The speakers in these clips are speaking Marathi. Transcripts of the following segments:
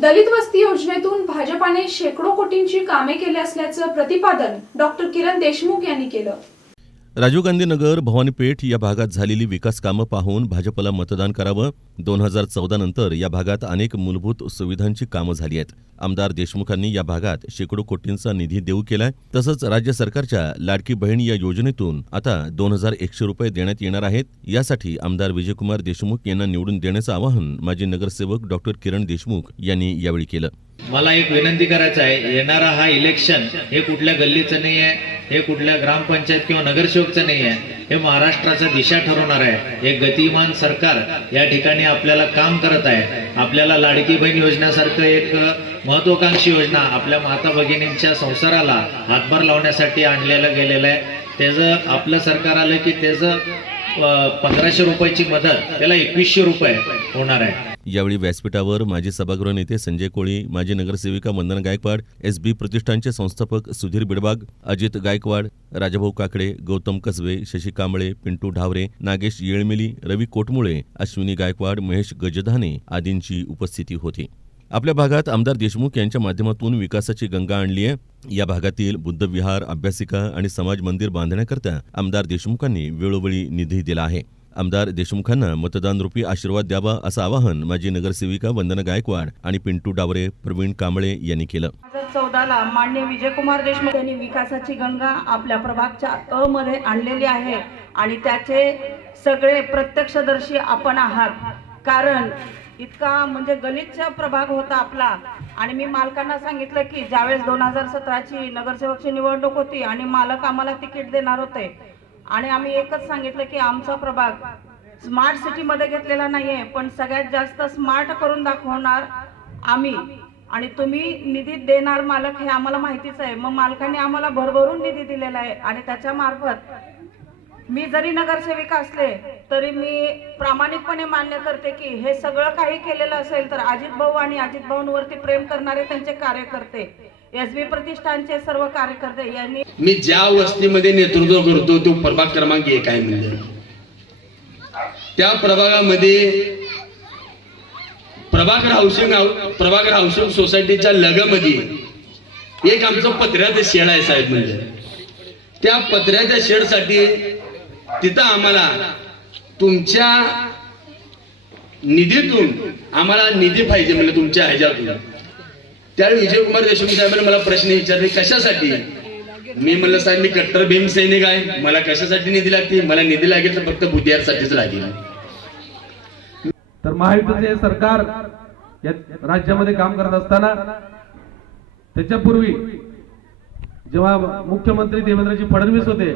दलित वस्ती योजनेतून भाजपाने शेकडो कोटींची कामे केली असल्याचं प्रतिपादन डॉक्टर किरण देशमुख यांनी केलं. राजीव गांधी नगर भवानी पेठ या भागात झालेली विकास कामं पाहून भाजपला मतदान करावं. दोन हजार चौदा नंतर या भागात अनेक मूलभूत सुविधांची कामं झाली आहेत. आमदार देशमुखांनी या भागात शेकडो कोटींचा निधी देऊ केलाय. तसंच राज्य सरकारच्या लाडकी बहीण या योजनेतून आता दोन हजार एकशे रुपये देण्यात येणार आहेत. यासाठी आमदार विजयकुमार देशमुख यांना निवडून देण्याचं आवाहन माजी नगरसेवक डॉक्टर किरण देशमुख यांनी यावेळी केलं. मला एक विनंती करायचं आहे येणारा हा इलेक्शन हे कुठल्या गल्लीचं नाही आहे हे कुठल्या ग्रामपंचायत किंवा नगरसेवकचं नाही आहे. हे महाराष्ट्राचं दिशा ठरवणार आहे. हे गतिमान सरकार या ठिकाणी आपल्याला काम करत आहे. आपल्याला लाडकी बहीण योजनेसारखं एक महत्वाकांक्षी योजना आपल्या माता भगिनींच्या संसाराला हातभार लावण्यासाठी आणलेलं गेलेलं आहे. त्याचं आपलं सरकार आलं की त्याचं पंधराशे रुपयाची मदत त्याला एकवीसशे रुपये होणार आहे. यावेळी व्यासपीठावर माजी सभागृह नेते संजय कोळी माजी नगरसेविका वंदना गायकवाड एस बी प्रतिष्ठानचे संस्थापक सुधीर बिडबाग अजित गायकवाड राजाभाऊ काकडे गौतम कसबे शशी कांबळे पिंटू ढावरे नागेश येळमिली रवी कोटमुळे अश्विनी गायकवाड महेश गजधाने आदींची उपस्थिती होती. आपल्या भागात आमदार देशमुख यांच्या माध्यमातून विकासाची गंगा आणली आहे. या भागातील बुद्धविहार अभ्यासिका आणि समाज मंदिर बांधण्याकरता आमदार देशमुखांनी वेळोवेळी निधी दिला आहे. आमदार देशमुखांना मतदानरूपी आशीर्वाद द्यावा असं आवाहन माजी नगरसेविका वंदना गायकवाड आणि पिंटू डावरे प्रवीण कांबळे यांनी केलं. चौदाला मान्य विजयकुमार देशमुख यांनी विकासाची गंगा आपल्या प्रभागच्या अ मध्ये आणलेली आहे आणि त्याचे सगळे प्रत्यक्षदर्शी आपण आहात. कारण इतका म्हणजे गलिच्छ प्रभाग होता आपला. आणि मी मालकांना सांगितलं की ज्यावेळेस दोन हजार सतराची नगरसेवकची निवडणूक होती आणि मालक आम्हाला तिकीट देणार होते. आणि आम्ही एकच सांगितलं की आमचा प्रभाग स्मार्ट सिटीमध्ये घेतलेला नाहीये पण सगळ्यात जास्त स्मार्ट करून दाखवणार आम्ही. आणि तुम्ही निधी देणार मालक हे आम्हाला माहितीच आहे. मग मालकाने आम्हाला भरभरून निधी दिलेला आहे आणि त्याच्या मार्फत मी जरी नगरसेविका असले तरी मी प्रामाणिकपणे मान्य करते की हे सगळं काही केलेलं असेल तर अजित भाऊ आणि अजित भाऊंवरती प्रेम करणारे त्यांचे कार्यकर्ते एस बी प्रतिष्ठानचे सर्व कार्यकर्ते यांनी मी ज्या वस्तीमध्ये नेतृत्व करतो तो प्रभाग क्रमांक एक आहे म्हणजे. त्या प्रभागामध्ये प्रभाकर हाऊसिंग प्रभाकर हाऊसिंग सोसायटीच्या लगमध्ये एक आमचं पत्र्याचं शेड आहे साहेब म्हणजे. त्या पत्र्याच्या शेडसाठी तिथं आम्हाला तुमच्या निधीतून आम्हाला निधी पाहिजे म्हणजे तुमच्या ह्याच्यातून. त्यावेळी विजयकुमार देशमुख साहेबांनी मला प्रश्न विचारले कशासाठी? मी म्हणलं साहेब मी कट्टर भीम सैनिक आहे. मला कशासाठी निधी लागते मला निधी लागेल तर फक्त बुद्धिहारसाठीच लागेल. तर महायुतीचे सरकार या राज्यामध्ये काम करत असताना त्याच्यापूर्वी जेव्हा मुख्यमंत्री देवेंद्रजी फडणवीस होते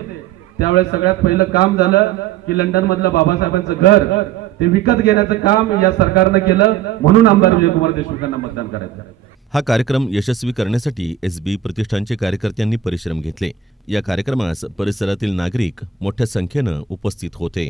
त्यावेळेस सगळ्यात पहिलं काम झालं की लंडन मधलं बाबासाहेबांचं घर ते विकत घेण्याचं काम या सरकारनं केलं म्हणून आमदार विजयकुमार देशमुखांना मतदान करायचं. हा कार्यक्रम यशस्वी करण्यासाठी एस बी प्रतिष्ठानचे कार्यकर्त्यांनी परिश्रम घेतले. या कार्यक्रमास परिसरातील नागरिक मोठ्या संख्येनं उपस्थित होते.